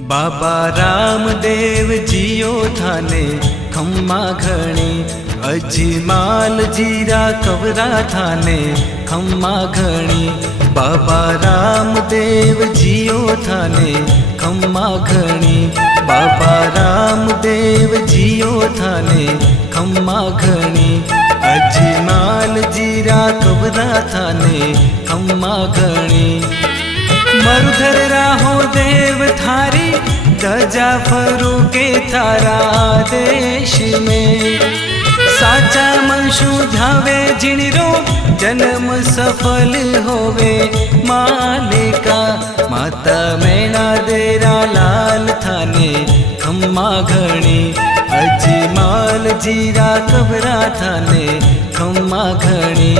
बाबा रामदेव जियो थाने खम्मा घणी, अजमाल जीरा कवरा थाने खम्मा घणी। बाबा रामदेव जियो थाने खम्मा घणी, बाबा रामदेव जियो थाने खम्मा घणी। अजमाल जीरा कवरा थाने खम्मा घणी। मरुधर राहो देव थारी, ध्वजा फरूके थारा देश में। साचा मनशु ध्यावे जिणरो, जन्म सफल होवे मालिका। माता मैना देरा लाल थाने खम्मा घणी, अजमाल जीरा कबरा थाने खम्मा घणी।